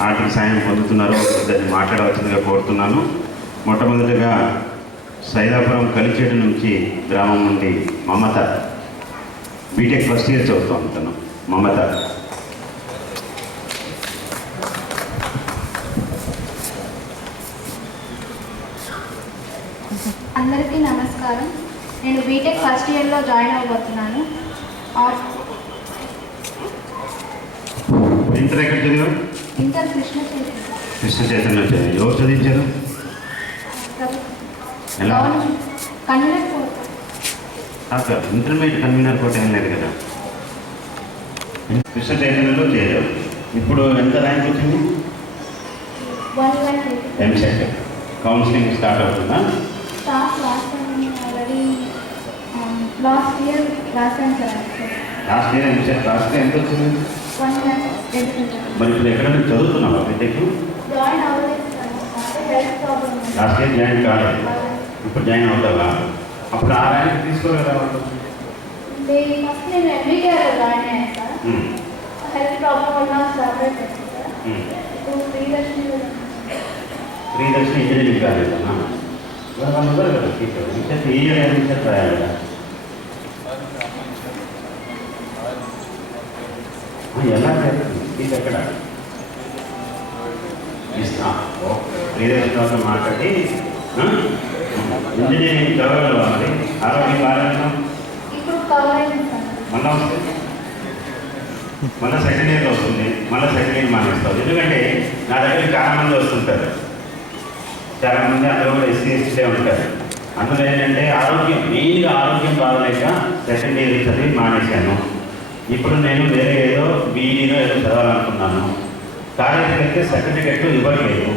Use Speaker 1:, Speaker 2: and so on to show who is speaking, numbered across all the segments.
Speaker 1: ఆర్థిక సాయం పొందుతున్నారో ఇద్దరిని మాట్లాడవలసిందిగా కోరుతున్నాను. మొట్టమొదటిగా సైదాపురం కలిచేడు నుంచి గ్రామం నుండి మమత. బీటెక్ ఫస్ట్ ఇయర్ చదువుతాం తను మమత.
Speaker 2: అందరికీ నమస్కారం. నేను బీటెక్ ఫస్ట్ ఇయర్లో జాయిన్ అవ్వబోతున్నాను. ఆ-
Speaker 1: ఇంటర్ ఎక్కడ
Speaker 2: ఇంటర్ కృష్ణ చైతన్య
Speaker 1: చైతన్య ఎవరు చదివించారు? ఎలా?
Speaker 2: కన్నడ
Speaker 1: కాక ఇంటర్మీడియట్ కన్వీనర్ కూడా ఏం లేదు కదా. కృష్ణ చైతన్యలో చేరారు. ఇప్పుడు ఎంత ర్యాంక్ వచ్చింది? ఎంసెట్ కౌన్సిలింగ్ స్టార్ట్ అవుతుందా?
Speaker 2: Last year
Speaker 1: last year EAMCET last year ఎంత వచ్చింది? మరి ఇప్పుడు ఎక్కడ చదువుతున్నావా? B Tech
Speaker 2: join
Speaker 1: last year join కాలేదు ఇప్పుడు జాయిన్ అవుతావా? అప్పుడు ఆ ర్యాంక్ తీసుకోలేదా
Speaker 2: ప్రియదర్శిని
Speaker 1: ఇంజనీరింగ్ వాళ్ళు కదా టీచర్. ఇయర్ రాయాలి? కదా ఎలా ఇది ఎక్కడ ఇస్తా వాళ్ళతో మాట్లాడి? ఇంజనీరింగ్
Speaker 2: ఇప్పుడు కవర్ అయింది సార్.
Speaker 1: మళ్ళా మళ్ళీ సెకండ్ ఇయర్లో వస్తుంది. మళ్ళీ సెకండ్ ఇయర్ మానేస్తావు. ఎందుకంటే నా దగ్గర చాలా మంది వస్తుంటారు. చాలా మంది అందులో కూడా ఎస్సీ ఎస్టీలే ఉంటారు. అందులో ఏంటంటే ఆరోగ్యం మెయిన్గా ఆరోగ్యం బాగలేక సెకండ్ ఇయర్ చదివి మానేశాను. ఇప్పుడు నేను వేరే ఏదో బీఈడీలో ఏదో చదవాలనుకున్నాను. కాలేజీకి వెళ్తే సర్టిఫికెట్ ఇవ్వట్లేదు.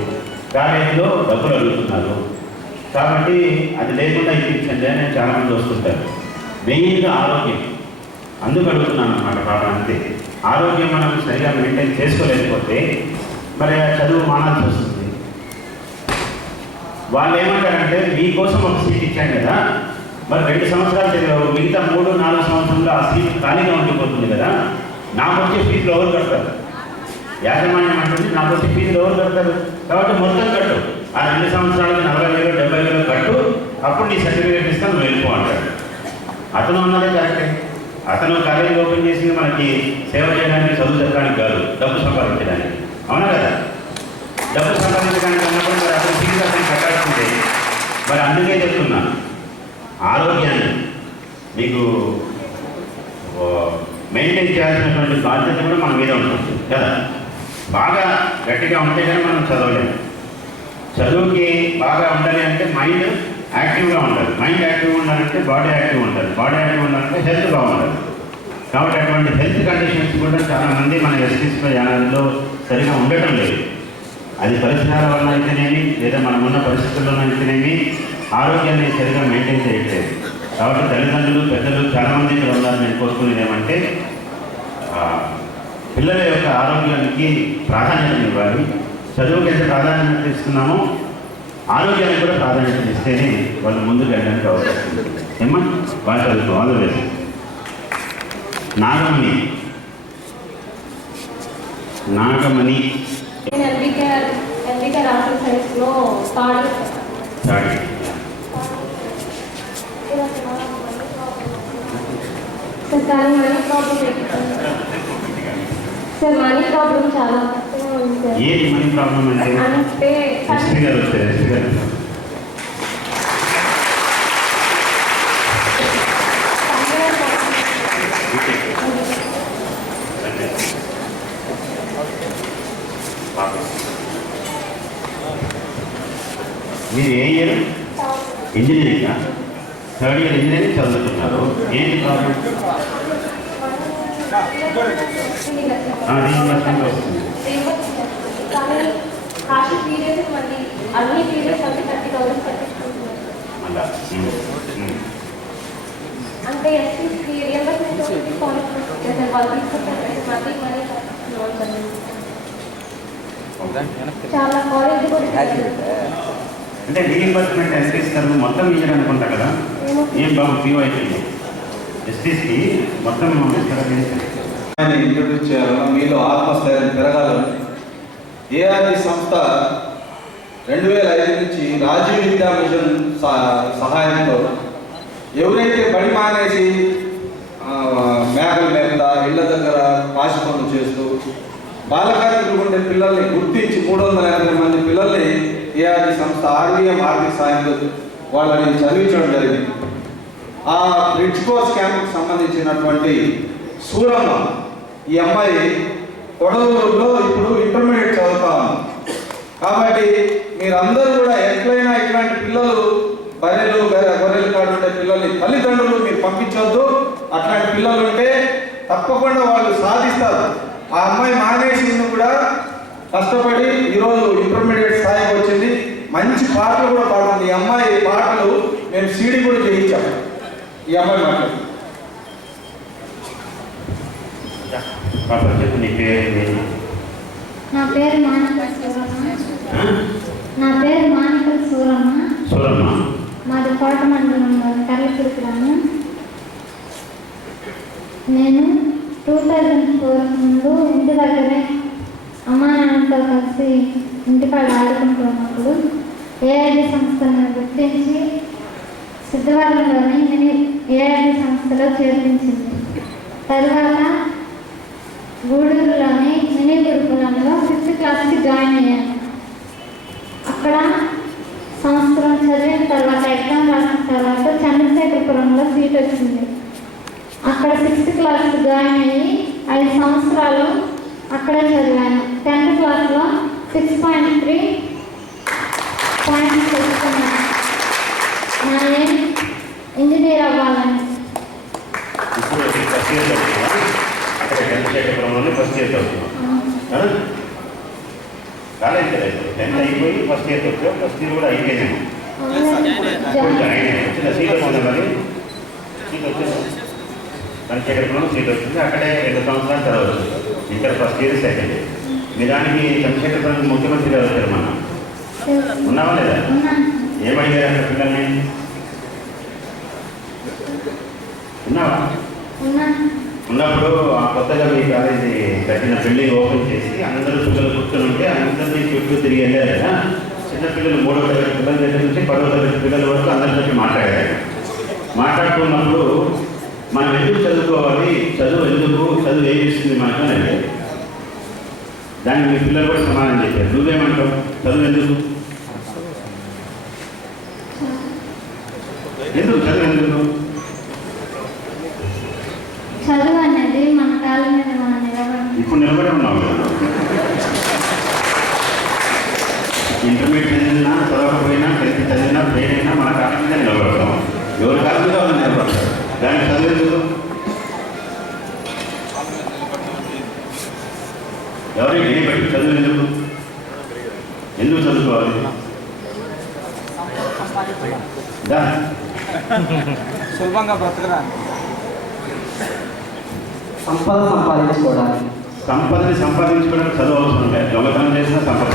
Speaker 1: కాలేజీలో డబ్బులు అడుగుతున్నారు. కాబట్టి అది లేకుండా ఇప్పించండి అని చాలా మంది వస్తుంటారు మెయిన్గా ఆరోగ్యం. అందుకు అడుగుతున్నాను అనమాట పాపం అంతే ఆరోగ్యం మనం సరిగా మెయింటైన్ చేసుకోలేకపోతే మరి ఆ చదువు మానాల్సి వస్తుంది. వాళ్ళు ఏమంటారంటే మీకోసం ఒక సీట్ ఇచ్చాను కదా మరి రెండు సంవత్సరాలు చదివావు మిగతా మూడు నాలుగు సంవత్సరంలో ఆ సీట్ ఖాళీగా ఉంటుంది నాకు వచ్చే ఫీజులు ఎవరు కడతారు. యాజమాన్యం అంటుంది నాకు వచ్చే ఫీజులు ఎవరు కడతారు. కాబట్టి మొత్తం కట్టు. ఆ రెండు సంవత్సరాలకి నలభై వేలు డెబ్బై వేలు కట్టు. అప్పుడు నీ సర్టిఫికేట్ ఇస్తాను నువ్వు వెళ్ళిపో అంటాడు. అతను ఉన్నదే కరెక్టే. అతను కాలేజీ ఓపెన్ చేసింది మనకి సేవ చేయడానికి చదువు చెప్పడానికి కాదు డబ్బు సంపాదించడానికి. అవునా కదా? డబ్బు సంపాదించడానికి అన్నప్పుడు మరి అతను ఫీజు అతను కట్టాల్సిందే. మరి అందుకే చెప్తున్నా. ఆరోగ్యాన్ని మీకు మెయింటైన్ చేయాల్సినటువంటి బాధ్యత కూడా మన మీద ఉంటుంది కదా? బాగా గట్టిగా ఉంటే కానీ మనం చదవలేము చదువుకి బాగా ఉండాలి అంటే మైండ్ యాక్టివ్గా ఉండాలి. మైండ్ యాక్టివ్గా ఉండాలంటే బాడీ యాక్టివ్ ఉండాలి. బాడీ యాక్టివ్ ఉండాలంటే హెల్త్ బాగుండాలి కాబట్టి అటువంటి హెల్త్ కండిషన్స్ కూడా చాలా మంది మన ఎస్టీస్లో యానాదిలో సరిగా ఉండటం లేదు. అది పరిసరాల వల్ల అయితేనేమి లేదా మనం ఉన్న పరిస్థితుల్లో అయితేనేమి ఆరోగ్యాన్ని సరిగా మెయింటైన్ చేయట్లేదు. కాబట్టి తల్లిదండ్రులు పెద్దలు చాలామంది ఇక్కడ ఉన్నారు. నేను కోరుకునేది ఏమంటే పిల్లల యొక్క ఆరోగ్యానికి ప్రాధాన్యత ఇవ్వాలి. చదువుకి ఎంత ప్రాధాన్యత ఇస్తున్నామో ఆరోగ్యానికి కూడా ప్రాధాన్యత ఇస్తేనే వాళ్ళు ముందుకు వెళ్ళడానికి అవకాశం ఏమ్మా? బాగా చదువుకో ఆల్ బెస్ట్ నాగమణి. నాగమణి.
Speaker 3: నేను సైన్స్లో థర్డ్.
Speaker 1: సార్
Speaker 3: కానీ money problem sir money problem చాలా కష్టంగా ఉంది సార్
Speaker 1: ఏది మనీ ప్రాబ్లం అంటే?
Speaker 3: అంటే
Speaker 1: ఎస్పీ గారు వచ్చారు ఎస్పీ గారు. మీరు ఏ year? Engineering? Third year engineering చదువుతున్నారు ఏంటి ప్రాబ్లం? వస్తుంది.
Speaker 3: అంటే రియంబర్స్మెంట్ వాళ్ళు తీసుకుంటారు మళ్ళీ చాలా కాలేజ్ కూడా
Speaker 1: అంటే రీఇంబర్స్మెంట్ ఎంత ఇస్తారు మొత్తం ఇయ్యరు అనుకుంటా కదా? ఏం బాబు అయిపోయింది ఎస్టీస్కి మొత్తం ఇస్తారా
Speaker 4: ఆయన ఇంట్రొడ్యూస్ చేయాలన్నా మీలో ఆత్మస్థైర్యం పెరగాలని ఏఆర్డి సంస్థ రెండు వేల ఐదు నుంచి రాజీవ్ విద్యా మిషన్ సహ- సహాయంతో ఎవరైతే బడి మానేసి ఆ, మేకల మీద ఇళ్ళ దగ్గర పాసి పనులు చేస్తూ బాలకార్మికులు ఉండే పిల్లల్ని గుర్తించి మూడు వందల యాభై మంది పిల్లల్ని ఏఆర్డి సంస్థ ఆర్వీఎం ఆర్థిక సాయంతో వాళ్ళని చదివించడం జరిగింది. ఆ బ్రిడ్జ్ కోర్స్ క్యాంప్కి సంబంధించినటువంటి సూరమ్మ ఈ అమ్మాయి కొడవలూరులో ఇప్పుడు ఇంటర్మీడియట్ చదువుతా కాబట్టి మీరందరూ కూడా ఎట్లయినా ఇట్లాంటి పిల్లలు బర్రెలు గొర్రెలు కాడుండే పిల్లల్ని తల్లిదండ్రులు మీరు పంపించొద్దు. అట్లాంటి పిల్లలు ఉంటే తప్పకుండా వాళ్ళు సాధిస్తారు. ఆ అమ్మాయి మానేసింది కూడా కష్టపడి ఈరోజు ఇంటర్మీడియట్ స్థాయికి వచ్చింది. మంచి పాటలు కూడా పాడుతుంది ఈ అమ్మాయి పాటలు మేము సీడీ కూడా చేయించాము ఈ అమ్మాయి మాటలు
Speaker 1: పాప చెప్పు నీ పేరు ఏంటి?
Speaker 5: నా పేరు మానికల సూరమ్మ. సూరమ్మ.
Speaker 1: సూరమ్మ.
Speaker 5: మాది కోట మండలంలో కర్లపూడి గ్రామం. నేను టూ థౌజండ్ ఫోర్ ముందు ఇంటి దగ్గరే అమ్మా నాన్నతో కలిసి ఇంటికాడ ఆడుకుంటున్నప్పుడు ఏఐటి సంస్థను గుర్తించి సిద్ధవరంలోని ఏఐటి సంస్థలో చేర్పించింది. తర్వాత గూడూరులోని మినీ గురుకులంలో ఫిఫ్త్ క్లాస్కి జాయిన్ అయ్యాను. అక్కడ సంవత్సరం చదివిన తర్వాత ఎగ్జామ్ రాసిన తర్వాత చంద్రశేఖరపురంలో సీట్ వచ్చింది. అక్కడ సిక్స్త్ క్లాస్కి జాయిన్ అయ్యి ఐదు సంవత్సరాలు అక్కడే చదివాను. టెన్త్ క్లాస్లో సిక్స్ పాయింట్ త్రీ పాయింట్స్ తెచ్చుకున్నాను నా ఇంజనీర్ అవ్వాలని.
Speaker 1: ఫస్ట్ ఇయర్ అక్కడ ఫస్ట్ ఇయర్ చదువుతున్నాం. కాలేజ్ కదా టెన్త్ అయిపోయి ఫస్ట్ ఇయర్ వచ్చావు ఫస్ట్ ఇయర్ కూడా అయిపోయింది. వచ్చిన సీట్ వచ్చింది మరి? సీట్ వచ్చింది? సీట్ వచ్చింది. అక్కడే రెండు సంవత్సరాలు చదవచ్చు inter first year second year నిజానికి చంద్రశేఖరపురం ముఖ్యమంత్రి గారు వచ్చారు మనం ఉన్నావా లేదా? ఏమయ్యారు అక్కడ పిల్లల్ని? ఉన్నావా? ఉన్నప్పుడు ఆ కొత్తగా మీ కాలేజీ కట్టిన బిల్డింగ్ ఓపెన్ చేసి అందరూ పిల్లలు కూర్చొని ఉంటే అందరినీ చుట్టూ తిరిగి వెళ్ళారు కదా చిన్న పిల్లలు మూడో తరగతి పిల్లల దగ్గర నుంచి పదవ తరగతి పిల్లల వరకు అందరితో మాట్లాడారు. మాట్లాడుతున్నప్పుడు మనం ఎందుకు చదువుకోవాలి? చదువు ఎందుకు? చదువు ఏం ఇస్తుంది మనకు అని దానికి మీ పిల్లలు కూడా సమాధానం చెప్పారు నువ్వేమంటావు? చదువు ఎందుకు? ఎందుకు చదువు ఎందుకు?
Speaker 5: చదువు అనేది మన కాళ్ళ మీద మనం నిలబడి
Speaker 1: ఇప్పుడు నిలబడి ఉన్నావు. ఇంటర్మీడియట్ చదివినా చదవకపోయినా టెన్త్ చదివినా ఫెయిల్ అయినా మన కాళ్ళ మీద నిలబడతాం. ఎవరి కాళ్ళ మీద వాళ్ళు నిలబడతారు? దానికి చదువు ఎందుకు? చదువు ఎందుకు ఎందుకు చదువుకోవాలి?
Speaker 6: సులభంగా బ్రతకరా
Speaker 7: సంపద సంపాదించుకోవడానికి.
Speaker 1: సంపదని సంపాదించుకోవడానికి చదువు అవసరం లేదు. దొంగతనం చేసినా సంపద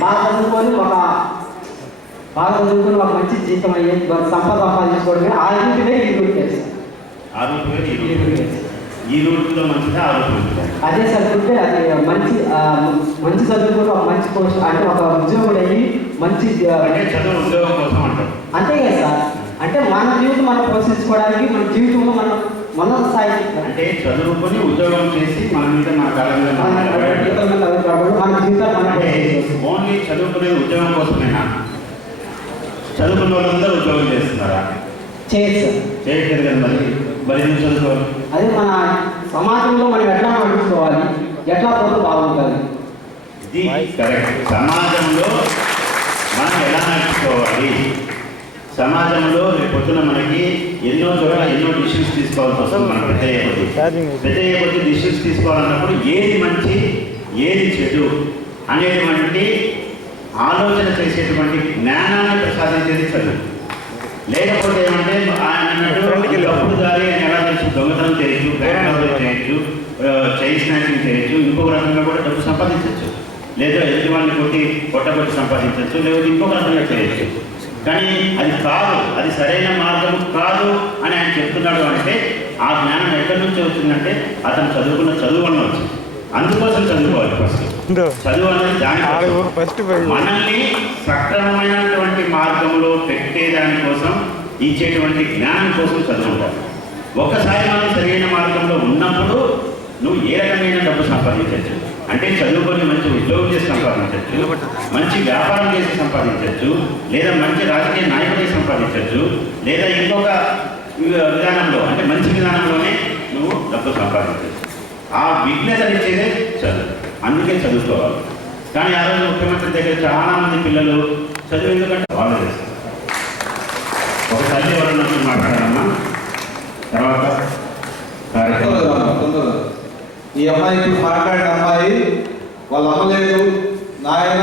Speaker 7: బాగా చదువుకొని ఒక బాగా చదువుకొని ఒక మంచి జీతం అయ్యేది ఒక సంపద సంపాదించుకోవడమే ఆ ఇంటిదే ఈ
Speaker 1: ఈ మంచిదా ఆ మంచిదా
Speaker 7: అదే చదువుకుంటే అది మంచి మంచి చదువుకొని ఒక మంచి పోస్ట్ అంటే ఒక ఉద్యోగులు అయ్యి మంచి
Speaker 1: అంటే చదువు ఉద్యోగం కోసం అంటారు.
Speaker 7: అంతే కదా సార్. అంటే మన జీవితం మనం పోషించుకోవడానికి మన జీవితంలో మనం మన స్థాయికి
Speaker 1: అంటే చదువుకొని ఉద్యోగం చేసి మన మీద మన మీద
Speaker 7: మన
Speaker 1: మనం అంటే. ఓన్లీ చదువుకునేది ఉద్యోగం కోసమేనా? చదువుకున్న వాళ్ళందరూ ఉద్యోగం చేస్తున్నారా?
Speaker 7: సార్
Speaker 1: చేయట్లేదు కదా మరి? చదువుకోవాలి
Speaker 7: అదే మన సమాజంలో మనం ఎట్లా నడుచుకోవాలి? ఎట్లా పోతే బాగుంటుంది?
Speaker 1: ఇది కరెక్ట్. సమాజంలో మనం ఎలా నడుచుకోవాలి? సమాజంలో రేపు పొద్దున మనకి ఎన్నో చోట్ల ఎన్నో డిసిషన్స్ తీసుకోవాల్సి వస్తుంది మనం పెద్ద అయ్యే కొద్దీ. పెద్ద అయ్యే కొద్దీ డిసిషన్స్ తీసుకోవాలన్నప్పుడు ఏది మంచి ఏది చెడు అనేటువంటి ఆలోచన చేసేటువంటి జ్ఞానాన్ని ప్రసాదించేది చదువు. లేకపోతే ఏమంటే ఆయన అన్నట్టు తప్పుడు దారి ఆయన ఎలా తెలుసు? దొంగతనం చేయొచ్చు బ్యాంక్ చేయొచ్చు చైన్ స్నాచింగ్ చేయొచ్చు ఇంకొక రకంగా కూడా డబ్బు సంపాదించవచ్చు లేదా ఎదుటి వాళ్ళని కొట్టి కొట్టబట్టి సంపాదించవచ్చు లేదా ఇంకొక రకంగా చేయొచ్చు. కానీ అది కాదు అది సరైన మార్గం కాదు అని ఆయన చెప్తున్నాడు అంటే ఆ జ్ఞానం ఎక్కడి నుంచి వచ్చిందంటే అతను చదువుకున్న చదువు వల్ల వచ్చింది. అందుకోసం చదువుకోవాలి ఫస్ట్. దాని
Speaker 8: ఫస్ట్
Speaker 1: మనల్ని సక్రమమైనటువంటి మార్గంలో పెట్టేదాని కోసం ఇచ్చేటువంటి జ్ఞానం కోసం చదువుకుంటారు ఒకసారి మనం సరైన మార్గంలో ఉన్నప్పుడు నువ్వు ఏ రకమైన డబ్బు సంపాదించవచ్చు? అంటే చదువుకొని మంచి ఉద్యోగం చేసి సంపాదించవచ్చు మంచి వ్యాపారం చేసి సంపాదించవచ్చు లేదా మంచి రాజకీయ నాయకుడిని సంపాదించవచ్చు లేదా ఇంకొక విధానంలో అంటే మంచి విధానంలోనే నువ్వు డబ్బు సంపాదించవచ్చు. ఆ విఘ్నతనిచ్చేదే చదువు. అందుకే చదువుకోవాలి. కానీ ఆ రోజు ముఖ్యమంత్రి దగ్గర చాలా మంది పిల్లలు చదువు ఎందుకంటే వాళ్ళు చేస్తారు. ఒక తల్లి ఎవరన్నా వచ్చి మాట్లాడాలమ్మా తర్వాత
Speaker 4: ఈ అమ్మాయి మాట్లాడిన అమ్మాయి వాళ్ళ అమ్మలేదు నాయన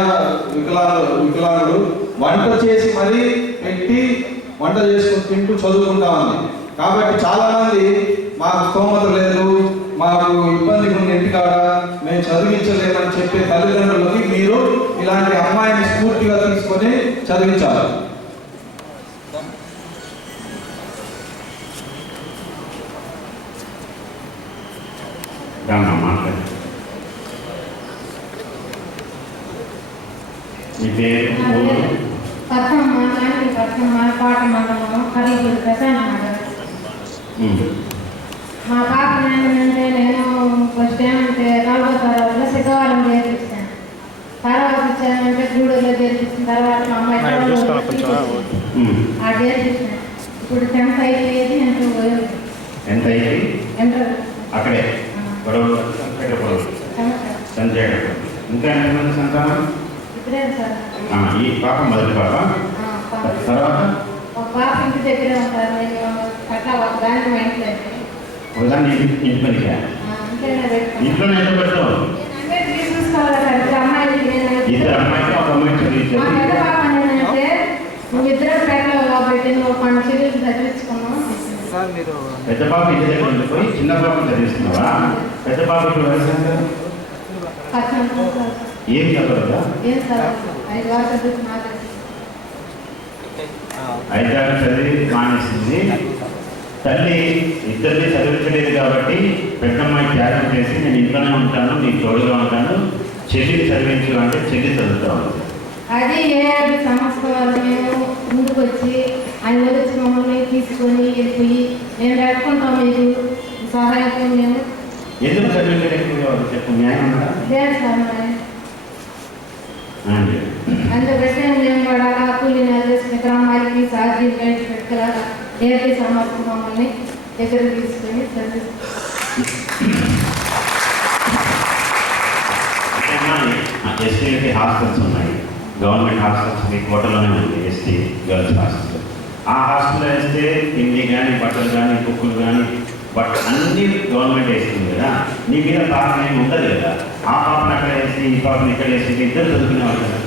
Speaker 4: వికలాంగుడు వికలాంగుడు. వంట చేసి మరీ పెట్టి వంట చేసుకుని తింటూ చదువుకుంటా ఉంది. కాబట్టి చాలా మంది మాకు స్తోమత లేదు మాకు ఇబ్బంది ఉంది ఇంటికాడ మేము చదివించలేమని చెప్పే తల్లిదండ్రులకి మీరు ఇలాంటి అమ్మాయిని స్ఫూర్తిగా తీసుకొని చదివించాలి.
Speaker 1: రామ్మా మాట్లాడు. మీ పేరు? ఊరు?
Speaker 2: పద్మమ్మ లాంటి పద్మమ్మ కోట మండలం కరీబుల్ ప్రధాన మండలం
Speaker 1: ఉమ్.
Speaker 2: మా పాప ఏంటంటే నేను ఫస్ట్ ఏమంటే నాలుగో తరగతిలో సిద్ధవారం చేర్పించాను తర్వాత వచ్చానంటే గూడూరులో చేర్పించిన తర్వాత మా అమ్మాయి
Speaker 8: ఆయన
Speaker 2: చదువు
Speaker 8: చూసుకోవాలి కొంచెం.
Speaker 2: తీసుకొచ్చింది.
Speaker 1: ఉమ్.
Speaker 2: ఆ చేర్పించాను ఇప్పుడు టెన్త్ అయిపోయేది నేను పోయింది
Speaker 1: ఎంత అయ్యింది
Speaker 2: ఎంటర్
Speaker 1: అక్కడే గొడవ అక్కడే గొడవ సంజయ్ గారు. ఇంకా ఎంతమంది సంతానం
Speaker 2: ఇప్పుడే సార్
Speaker 1: ఆ, ఈ పాప మొదటి పాప
Speaker 2: ఆ, పాప.
Speaker 1: తర్వాత
Speaker 2: ఒక పాప ఇంటి దగ్గరే ఉంటారు నేను అట్లా ఒక దానికి మా ఇంట్లో
Speaker 1: ఒకదాన్ని ఇంటి ఇంటి పనికా
Speaker 2: ఇంట్లోనే
Speaker 1: ఎంత
Speaker 2: సార్ ఇద్దరు
Speaker 1: అమ్మాయికి ఒక అమ్మాయి చదివించారు
Speaker 2: పెద్ద పాప
Speaker 1: ఇంటి దగ్గర ఉండిపోయి చిన్న పాప చదివిస్తున్నావా పెద్ద పాప ఇప్పుడు ఏం చదవదా ఐదారు చదివి మానేసింది. తల్లి ఇద్దరిని చదివించలేదు కాబట్టి పెద్దమ్మాయి త్యాగం చేసి నేను ఇంట్లోనే ఉంటాను నీకు తోడుగా ఉంటాను. చెల్లిని చదివించు అంటే చెల్లి చదువుతా ఉంది.
Speaker 2: అది ఏడు సంవత్సరాలు మేము ముందుకు వచ్చి ఆయన వచ్చి మమ్మల్ని తీసుకొని వెళ్ళిపోయి మేము పెట్టుకుంటాం మీరు. సహాయం మేము.
Speaker 1: ఎందుకు చదివించలేకపోయేవారు చెప్పు న్యాయం?
Speaker 2: లేదు సార్ మరి.
Speaker 1: అండి.
Speaker 2: అందుకంటే మేము కూడా కూలి చేసుకుని గ్రామాలకి సాధ్యం పెట్టుకోలేక ఏపీ సంవత్సరం మమ్మల్ని దగ్గర తీసుకొని చదివిస్తాం
Speaker 1: అంటే ఎస్టీలకి హాస్టల్స్ ఉన్నాయి. గవర్నమెంట్ హాస్టల్స్ మీ కోటలోనే ఉంది ఎస్టీ గర్ల్స్ హాస్టల్. ఆ హాస్టల్లో వేస్తే తిండి కానీ బట్టలు కానీ కుక్కులు కానీ బట్ అన్ని గవర్నమెంట్ వేస్తుంది కదా. నీ మీద పాపం ఏమి ఉండదు కదా. ఆ పాపను అక్కడ వేసి ఈ పాపను ఇక్కడ వేసి ఇద్దరు చదువుకునేవాళ్ళు కదా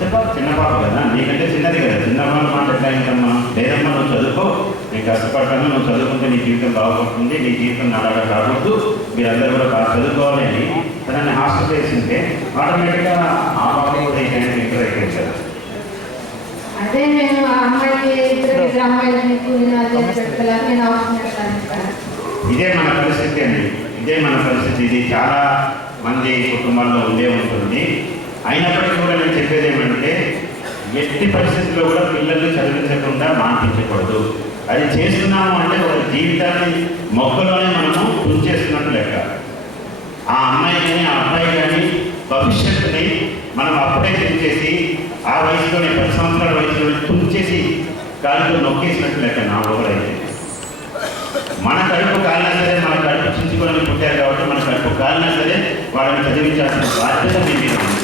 Speaker 2: పెద్ద పాప
Speaker 1: చిన్న పాప కదా. నీకంటే చిన్నది కదా. చిన్న మాట ఎట్లా లేదమ్మా నువ్వు చదువుకో. నేను కష్టపడతాను నువ్వు చదువుకుంటే నీ జీవితం బాగుపడుతుంది నీ జీవితం నాలాగా కాకూడదు మీరందరూ కూడా బాగా చదువుకోవాలి అని తనని హాస్టల్ వేసింటే ఆటోమేటిక్గా ఆ పాప కూడా టైంకి ఇంటర్ అయిపోయింది.
Speaker 2: అదే నేను ఇద్దరు అమ్మాయిలని
Speaker 1: ఇదే మన పరిస్థితి అండి. ఇదే మన పరిస్థితి. ఇది చాలా మంది కుటుంబాల్లో ఉండే ఉంటుంది. అయినప్పటికీ కూడా నేను చెప్పేది ఏమంటే ఎట్టి పరిస్థితుల్లో కూడా పిల్లల్ని చదివించకుండా మాన్పించకూడదు. అది చేస్తున్నాము అంటే ఒక జీవితాన్ని మొక్కలోనే మనము ఉంచేస్తున్నట్టు లెక్క. ఆ అమ్మాయి కానీ ఆ అబ్బాయి కానీ భవిష్యత్తుని మనం అప్పుడే తెచ్చేసి ఆ వయసులోనే పది సంవత్సరాల వయసులోనే తుంచేసి కాలుతో నొక్కేసినట్టు లెక్క నా ఊరైతే మన కడుపు కాలినా సరే మన కడుపు చించుకొని పుట్టారు కాబట్టి మన కడుపు కాలినా సరే వాళ్ళని చదివించాల్సిన బాధ్యత మీ మీద ఉంది.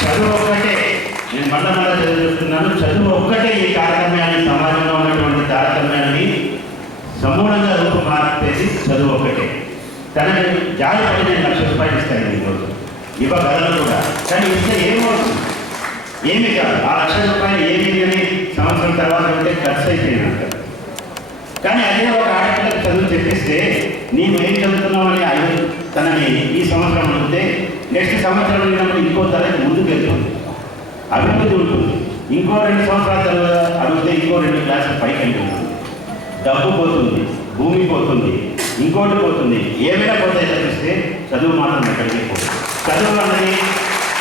Speaker 1: చదువు ఒక్కటే. నేను మళ్ళా మళ్ళా చదువుతున్నాను. చదువు ఒక్కటే ఈ కార్యక్రమం సమూలంగా రూపుమార్పేది చదువు ఒకటే తనకి జాలి పడి నేను లక్ష రూపాయలు ఇస్తాను ఈరోజు ఇవ్వగలను కూడా. కానీ ఇస్తే ఏమవుతుంది ఏమి కాదు. ఆ లక్ష రూపాయలు ఏమి అని సంవత్సరం తర్వాత ఉంటే ఖర్చు అయిపోయినంత కానీ అదే ఒక ఆడపిల్లకి చదువు చెప్పిస్తే నీవు ఏం చదువుతున్నావు? అని అది తనని ఈ సంవత్సరం ఉంటే నెక్స్ట్ సంవత్సరం ఉన్నప్పుడు ఇంకో తరగతి ముందుకు వెళ్తుంది. అభివృద్ధి ఉంటుంది. ఇంకో రెండు సంవత్సరాల తర్వాత అడిగితే ఇంకో రెండు క్లాసులు పైకి వెళ్తున్నాను డబ్బు పోతుంది భూమి పోతుంది ఇంకోటి పోతుంది ఏమైనా పోతాయి తప్పిస్తే చదువు మాత్రం ఎక్కడికి పోతుంది చదువు అన్నది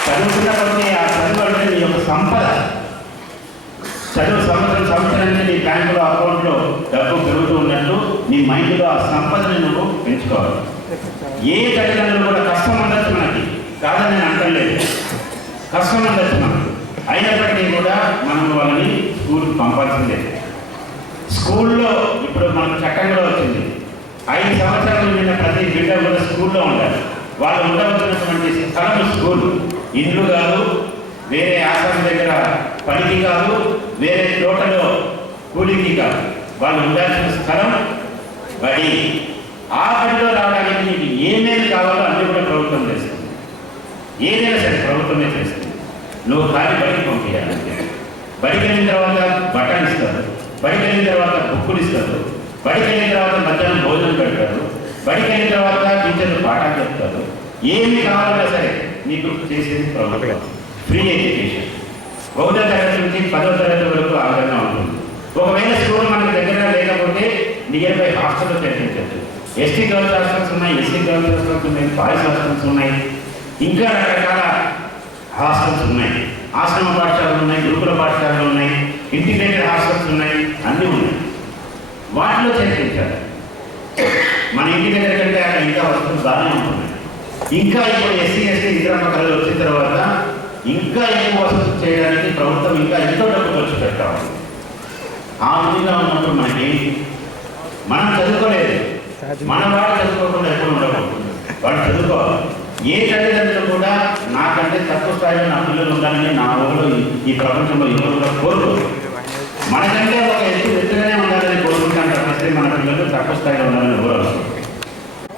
Speaker 1: చదువుకున్న కొద్దీ ఆ చదువు అనేది నీ యొక్క సంపద. చదువు సంవత్సరం సంవత్సరానికి నీ బ్యాంకులో అకౌంట్లో డబ్బు పెరుగుతూ ఉన్నట్టు నీ మైండ్లో ఆ సంపదని నువ్వు పెంచుకోవాలి. ఏ తల్లిదండ్రులు కూడా కష్టం ఉండొచ్చు మనకి. కాదని నేను అంటలేదు. కష్టం ఉండొచ్చు మనకు. అయినప్పటికీ కూడా మనం వాళ్ళని స్కూల్కి పంపాల్సిందే. స్కూల్లో ఇప్పుడు మనకు చట్టంగా వచ్చింది. ఐదు సంవత్సరాలు నిన్న ప్రతి బిడ్డ కూడా స్కూల్లో ఉండాలి. వాళ్ళు ఉండవలసినటువంటి స్థలం స్కూల్. ఇల్లు కాదు వేరే ఆశ్రమం దగ్గర పనికి కాదు వేరే తోటలో కూలికి కాదు. వాళ్ళు ఉండాల్సిన స్థలం బడి. ఆ బడిలో రావడానికి నీకు ఏమేమి కావాలో అన్ని కూడా ప్రభుత్వం చేస్తుంది. ఏదైనా సరే ప్రభుత్వమే చేస్తుంది. నువ్వు ఖాళీ బడికి పంపించాలంటే బడికి వెళ్ళిన తర్వాత బట్టలు ఇస్తారు. బడికి వెళ్ళిన తర్వాత బుక్కులు ఇస్తారు. బడికి వెళ్ళిన తర్వాత మధ్యాహ్నం భోజనం పెడతారు. బడికి వెళ్ళిన తర్వాత టీచర్లు పాఠాలు చెప్తారు. ఏమి కావాలన్నా సరే నీకు చేసేది ప్రభుత్వం. ఫ్రీ ఎడ్యుకేషన్ ఒకటో తరగతి నుంచి పదో తరగతి వరకు ఆ విధంగా ఉంటుంది. ఒకవేళ స్కూల్ మనకి దగ్గర లేకపోతే నియర్ బై హాస్టల్లో పెట్టించవచ్చు ఎస్టీ గర్ల్స్ హాస్టల్స్ ఉన్నాయి ఎస్సీ గర్ల్స్ హాస్టల్స్ ఉన్నాయి బాయ్స్ హాస్టల్స్ ఉన్నాయి. ఇంకా రకరకాల హాస్టల్స్ ఉన్నాయి. ఆశ్రమ పాఠశాలలు ఉన్నాయి గురుకుల పాఠశాలలు ఉన్నాయి ఇంటిగ్రేటెడ్ హాస్టల్స్ ఉన్నాయి. అన్నీ ఉన్నాయి. వాటిలో చర్చించారు మన ఇంటి దగ్గర కంటే అక్కడ ఇంకా వస్తువులు బాగానే ఉంటున్నాయి ఇంకా ఇప్పుడు ఎస్సీ ఎస్టీ ఇతర కళలు వచ్చిన తర్వాత ఇంకా ఎక్కువ వసతులు చేయడానికి ప్రభుత్వం ఇంకా ఎంతో డబ్బు ఖర్చు పెట్టాలి ఆ విధంగా ఉన్నప్పుడు మనకి? మనం చదువుకోలేదు. మన వాడు చదువుకోకుండా ఎప్పుడు ఉండకూడదు. వాడు చదువుకోవాలి. ఏ తల్లిదండ్రులు కూడా నాకంటే తక్కువ స్థాయిలో నా పిల్లలు ఉండాలని నా ఊళ్ళో ఈ- ఈ ప్రపంచంలో ఎవరు కూడా కోరుకోరు. మనకంటే ఒక ఎత్తు ఎత్తుగానే ఉండాలని కోరుకుంటాను ప్రతి మన పిల్లలు తక్కువ స్థాయిలో ఉండాలని ఎవరు అవసరం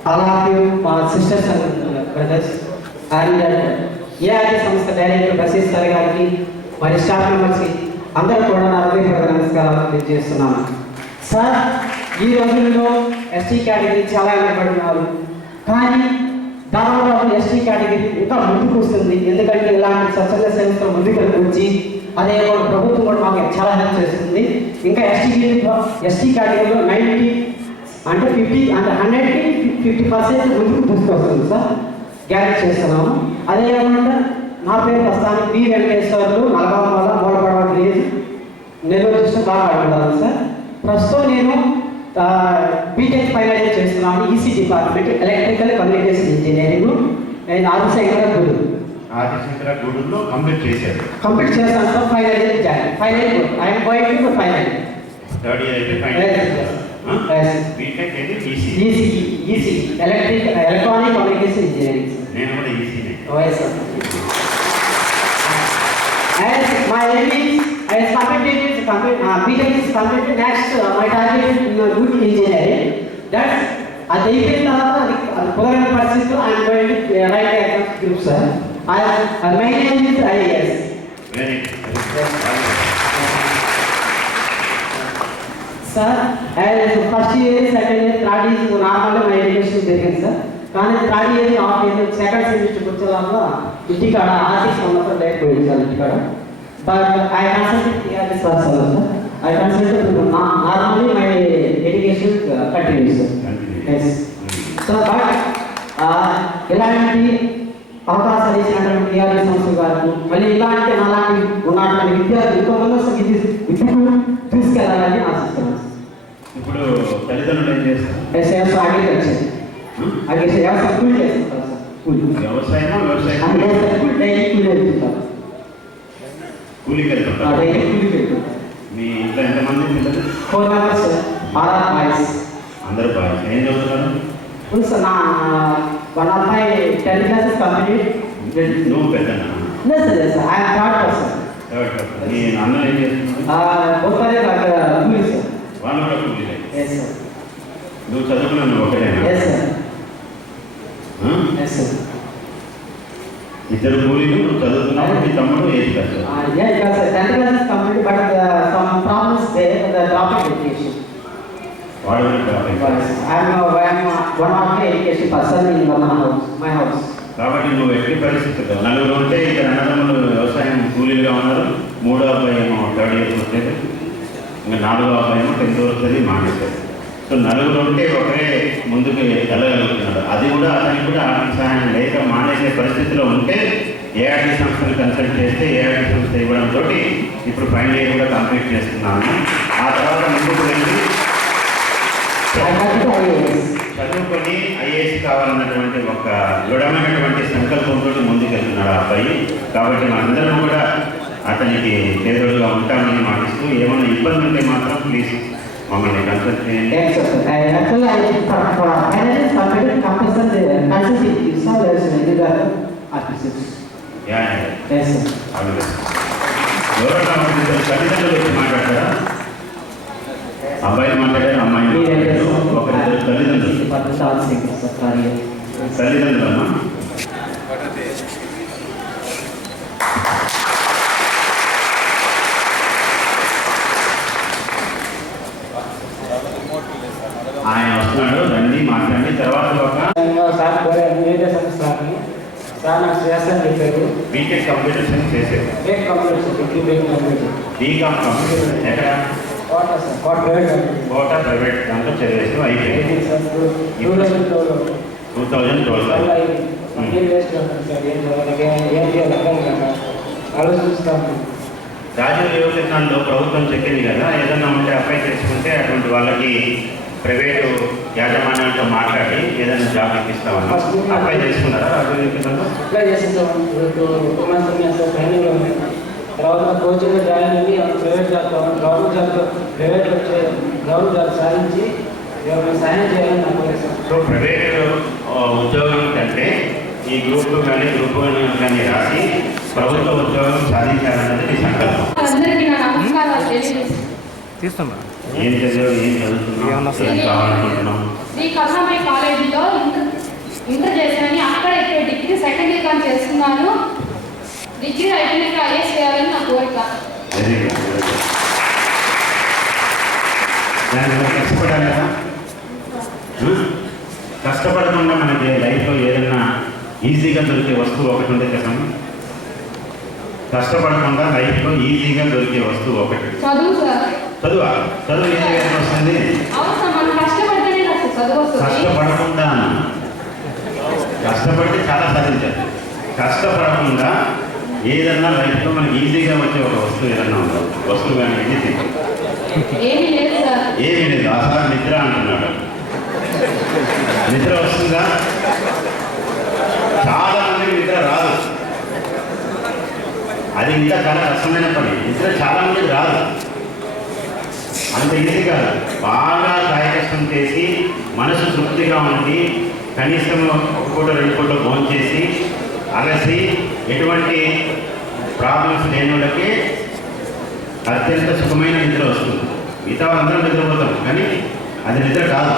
Speaker 7: all of you, my AIT సంస్థ డైరెక్టర్ బసీస్ సార్ గారికి మరి స్టాఫ్ మెంబర్స్కి అందరూ కూడా నా హృదయపూర్వక నమస్కారాలు తెలియజేస్తున్నాను. సార్ ఈ రోజుల్లో ఎస్టీ కేటగిరీ చాలా వెనకబడినారు కానీ దాదాపు ఎస్టీ కేటగిరీ ఇంకా ముందుకు వస్తుంది. ఎందుకంటే ఇలాంటి స్వచ్ఛంద సంస్థలు ముందుకు వచ్చి అదే ప్రభుత్వం కూడా మాకు చాలా హెల్ప్ చేస్తుంది. ఇంకా ఎస్టీ ఎస్టీ కేటగిరీలో నైంటీ అంటే ఫిఫ్టీ అంటే హండ్రెడ్కి ఫిఫ్టీ పర్సెంట్ ముందుకు తీసుకొస్తుంది సార్. గ్యారెంటీ చేస్తున్నాము. అదే కాకుండా నా పేరు ప్రస్తుతానికి బి వెంకటేశ్వర్లు నలభై వల్ల మూడపడవ విలేజ్ నెల్లూరు బాగా అడుగుతాను సార్. ప్రస్తుతం నేను బీటెక్ ఫైనల్ చేస్తున్నాను. EC department electrical communication engineering నేను ఆదిశంకర గురు
Speaker 1: ఆదిశంకర గూడూరులో కంప్లీట్ చేశారు.
Speaker 7: కంప్లీట్ చేస్తాను sir final year final I'm going to final
Speaker 1: third year అయితే
Speaker 7: yes.
Speaker 1: బీటెక్ అయితే EC
Speaker 7: EC EC electric electronic communication engineering
Speaker 1: నేను కూడా ఈసీనే
Speaker 7: Yes, sir. As my aim is, as completed, is complete, uh, BTEC is completed next, uh, my target is uh, good engineering. That's, అది అయిపోయిన తర్వాత అది కుదరని పరిస్థితిలో I'm going right group sir is
Speaker 1: very
Speaker 7: sir first year second year third year నార్మల్గా my education జరిగింది sir కానీ third year half year second semester వచ్చేదాకా ఇంటికాడ ఆర్థిక సమస్య లేకపోయింది సార్ ఇంటికాడ. But I consulted TRS sir sir I consulted normally my education continue sir yes so but ఇలాంటి అవకాశాలు ఇచ్చినటువంటి టీఆర్ఎస్ సంస్థ గారికి మళ్ళీ ఇలాంటి అలాంటి ఉన్నటువంటి విద్యార్థులు ఇంకొంత విద్యకు తీసుకెళ్ళాలని ఆశిస్తున్నాను
Speaker 1: ఇప్పుడు తల్లిదండ్రులు ఏం చేస్తారు?
Speaker 7: అగ్రికల్చర్ అగ్రికల్చర్ వ్యవసాయం కూలి
Speaker 1: వ్యవసాయమా వ్యవసాయం
Speaker 7: డైలీ కూలి
Speaker 1: మీ ఇంట్లో ఎంతమంది పిల్లలు?
Speaker 7: Four members boys.
Speaker 1: అందరూ బాగా ఏం చదువుతున్నారు
Speaker 7: నా one of my ten classes complete
Speaker 1: నువ్వు పెద్దనా
Speaker 7: లేదు సార్ లేదు sir I'm third person
Speaker 1: third class. మీ అన్న ఏం చేస్తున్నారు
Speaker 7: బొత్తారే కూలి సార్
Speaker 1: వాళ్ళు కూడా కూలీలే
Speaker 7: ఎస్ సార్
Speaker 1: నువ్వు చదువుకున్నావు నువ్వు ఒకటేనా
Speaker 7: ఎస్ సార్
Speaker 1: ఆ?
Speaker 7: ఎస్ సార్
Speaker 1: ఇద్దరు కూలీలు నువ్వు చదువుతున్నావు మీ తమ్ముడు ఏది class
Speaker 7: Yeah, because 10th class is complete, but some problems there, the drop in education.
Speaker 1: వాడు కూడా డ్రాప్ అయిపోయాడు.
Speaker 7: Because I'm, I'm one of the education person in my house, my house.
Speaker 1: కాబట్టి నువ్వు ఎట్టి పరిస్థితుల్లో నలుగురు ఉంటే ఇద్దరు అన్నదమ్ములు వ్యవసాయం కూలీలుగా ఉన్నారు మూడో అబ్బాయి ఏమో థర్డ్ ఇయర్స్ వచ్చేది ఇంకా నాలుగో అబ్బాయి ఏమో టెన్త్ వస్తుంది మానేస్తారు సో నలుగురు ఉంటే ఒకరే ముందుకు వెళ్ళగలుగుతున్నాడు అది కూడా అతనికి కూడా ఆర్థిక సహాయం లేక మానేసే పరిస్థితిలో ఉంటే ఏఆర్టీ సంస్థను కన్సల్ట్ చేస్తే ఏఆర్టీ సంస్థ ఇవ్వడంతో ఇప్పుడు ఫైనల్ ఇయర్ కూడా కంప్లీట్ చేస్తున్నాను ఆ తర్వాత ముందుకు వెళ్ళి చదువుకొని ఐఏఎస్ కావాలన్నటువంటి ఒక దృఢమైనటువంటి సంకల్పంతో ముందుకెళ్తున్నాడు ఆ అబ్బాయి. కాబట్టి మనందరం కూడా అతనికి చేదోడుగా ఉంటామని మాటిస్తూ ఏమైనా ఇబ్బంది ఉంటే మాత్రం ప్లీజ్ మమ్మల్ని కన్సల్ట్ చేయండి. తల్లిదండ్రులు వచ్చి మాట్లాడతారా? అబ్బాయి మాట్లాడారు అమ్మాయి మాట్లాడారు. ఒకరిద్దరు తల్లిదండ్రులు. తల్లిదండ్రులమ్మా. ఆయన వస్తున్నాడు రండి మాట్లాడండి. తర్వాత
Speaker 7: సార్ వేరే సంవత్సరాన్ని సార్ నాకు చేస్తాను చెప్పారు
Speaker 1: బీటెక్ కంప్యూటర్ సైన్స్ చేసేది
Speaker 7: bake computer computer
Speaker 1: B Com computer ఎక్కడ?
Speaker 7: కోట ప్రైవేట్
Speaker 1: దాంట్లో చదివేసి అయిపోయింది
Speaker 7: sir two
Speaker 1: thousand twelve. Rajiv ప్రభుత్వం చెప్పింది కదా ఏదైనా ఉంటే అప్లై చేసుకుంటే అటువంటి వాళ్ళకి ప్రైవేటు యాజమాన్యంతో మాట్లాడి ఏదైనా జాబ్ ఇప్పిస్తామని. అప్లై చేసుకున్నారా రాజీవ్ యువజనంలో
Speaker 7: అప్లై చేసేసాం తర్వాత కోచింగ్ జాయిన్ అయ్యి private job government job private వచ్చే గవర్నమెంట్ జాబ్ సాధించి ఎవరైనా సహాయం చేయాలని నాకు సార్
Speaker 1: సో ప్రైవేట్ ఉద్యోగం కంటే ఈ గ్రూప్ కానీ గ్రూప్ కానీ రాసి ప్రభుత్వ ఉద్యోగం సాధించాలన్నది నీ సంకల్పం ఏం చదివావు ఏం
Speaker 3: కాలేజీలో ఇంటర్ ఇంటర్ చేశానని అక్కడ ఇక్కడ డిగ్రీ సెకండ్ ఇయర్ కానీ చేస్తున్నాను. డిగ్రీ అయిపోయినాక ఐఏఎస్ చేయాలని నా కోరిక
Speaker 1: వెరీ గుడ్ దాని మీద కష్టపడాలి కదా? కష్టపడకుండా మనకి లైఫ్లో ఏదైనా ఈజీగా దొరికే వస్తువు ఒకటి ఉంటే కదా కష్టపడకుండా లైఫ్లో ఈజీగా దొరికే వస్తువు ఒకటి.
Speaker 3: చదువు
Speaker 1: చదువా? వస్తుంది? కష్టపడకుండా కష్టపడితే చాలా సాధించాలి కష్టపడకుండా ఏదన్నా లైఫ్లో మనకి ఈజీగా వచ్చే ఒక వస్తువు ఏదన్నా ఉందా? వస్తువు కానీ ఇది
Speaker 3: ఏమీ లేదు
Speaker 1: ఆ సార్ నిద్ర అంటున్నాడు. నిద్ర వస్తుందా? చాలా మందికి నిద్ర రాదు. అది ఇంకా చాలా కష్టమైన పని. నిద్ర చాలా మందికి రాదు. అంత ఈజీ కాదు. బాగా కాయ కష్టం చేసి మనసు తృప్తిగా ఉండి కనీసం ఒక పూట రెండు పూట భోజనం చేసి అలసి ఎటువంటి ప్రాబ్లమ్స్ లేని వాళ్ళకి అత్యంత సుఖమైన నిద్ర వస్తుంది. మిగతా అందరం నిద్రపోతాం కానీ అది నిద్ర కాదు.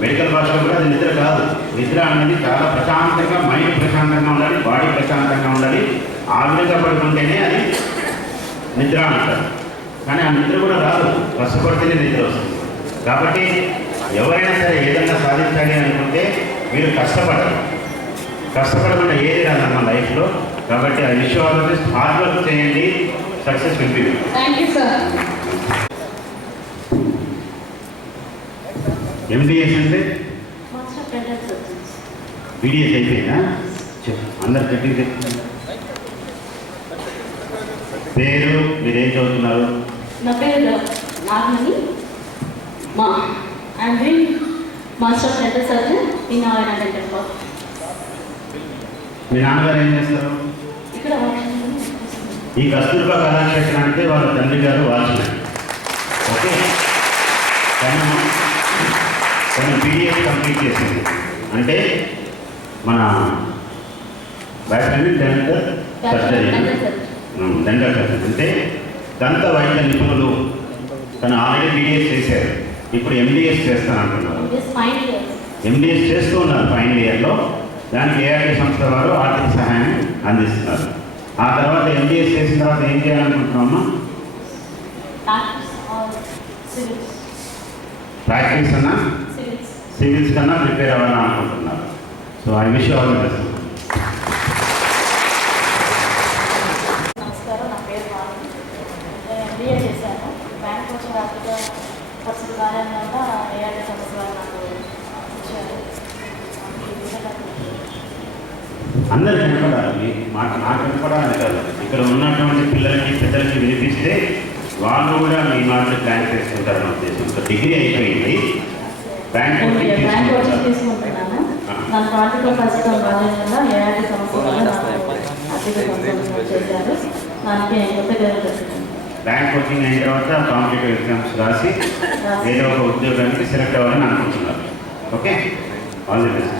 Speaker 1: మెడికల్ భాషలో కూడా అది నిద్ర కాదు. నిద్ర అనేది చాలా ప్రశాంతంగా మైండ్ ప్రశాంతంగా ఉండాలి బాడీ ప్రశాంతంగా ఉండాలి. ఆ విధంగా పడుకుంటేనే అది నిద్ర అంటారు. కానీ ఆ నిద్ర కూడా రాదు. కష్టపడితేనే నిద్ర వస్తుంది. కాబట్టి ఎవరైనా సరే ఏదైనా సాధించాలి అనుకుంటే మీరు కష్టపడాలి కష్టపడకుండా ఏది రాదన్న లైఫ్లో. కాబట్టి ఆ విషయాలు హార్డ్ వర్క్ చేయండి. Success will
Speaker 3: thank you sir
Speaker 1: MDS అంటే? బీడిఎస్ అయిపోయిందా? చెప్పు అందరు చెప్తున్నారు పేరు మీరేం చదువుతున్నారు?
Speaker 8: నా పేరు నాగమణి. మా doing master of dental surgeon in Narayana dental
Speaker 1: మీ నాన్నగారు ఏం చేస్తారు? ఈ కస్తూర్బా కళాక్షేత్రానికి వాళ్ళ తండ్రి గారు వాచ్మెన్. ఓకే? తను తను బీడిఎస్ కంప్లీట్ చేసింది. అంటే మన బ్యాటరీ డెంటల్ సర్జరీ.
Speaker 8: డెంటల్ సర్జన్
Speaker 1: అంటే దంత వైద్య నిపుణులు తను ఆల్రెడీ బీడిఎస్ చేశారు. ఇప్పుడు ఎండిఎస్ చేస్తాను అంటున్నారు ఎండిఎస్ చేస్తూ ఉన్నారు ఫైనల్ ఇయర్లో. దానికి ఏఐటి సంస్థ వారు ఆర్థిక సహాయం అందిస్తున్నారు ఆ తర్వాత ఎండిఎస్ చేసిన తర్వాత ఏం చేయాలనుకుంటున్నామా ప్రాక్టీస్ అన్నా?
Speaker 8: సివిల్స్
Speaker 1: కన్నా ప్రిపేర్ అవ్వాలని అనుకుంటున్నారు so so I wish all the best
Speaker 8: నమస్కారం నా పేరు వాణి నేను ఎంబీఏ చేశాను బ్యాంక్ కోచింగ్ ఆర్థిక పరిస్థితి బాగానే ఉందంట ఏఆర్టీ సంస్థ వారు నాకు ఇచ్చారు ఈ విధంగా
Speaker 1: అందరూ వినపడాలి మాట మాట వినపడాలని కాదు. ఇక్కడ ఉన్నటువంటి పిల్లలకి పెద్దలకి వినిపిస్తే వాళ్ళు కూడా మీ మాటలు ప్లాన్ చేసుకుంటారని ఉద్దేశం. సో డిగ్రీ అయిపోయింది. బ్యాంక్
Speaker 8: నాకు నాకు
Speaker 1: బ్యాంక్ కోచింగ్ అయిన తర్వాత కాంపిటేటివ్ ఎగ్జామ్స్ రాసి ఏదో ఒక ఉద్యోగానికి సెలెక్ట్ అవ్వాలని అనుకుంటున్నారు ఓకే ఆల్ ది బెస్ట్